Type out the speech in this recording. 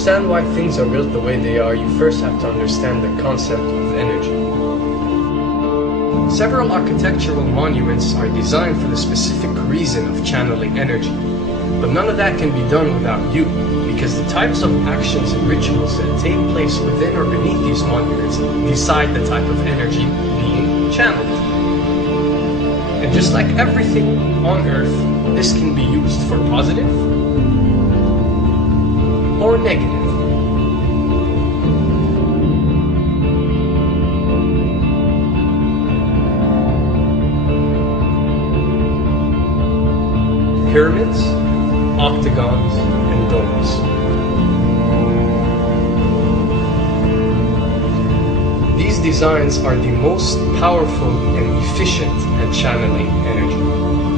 understand why things are built the way they are, you first have to understand the concept of energy. Several architectural monuments are designed for the specific reason of channeling energy, but none of that can be done without you, because the types of actions and rituals that take place within or beneath these monuments decide the type of energy being channeled. And just like everything on Earth, this can be used for positive or negative. Pyramids, octagons, and domes. These designs are the most powerful and efficient at channeling energy.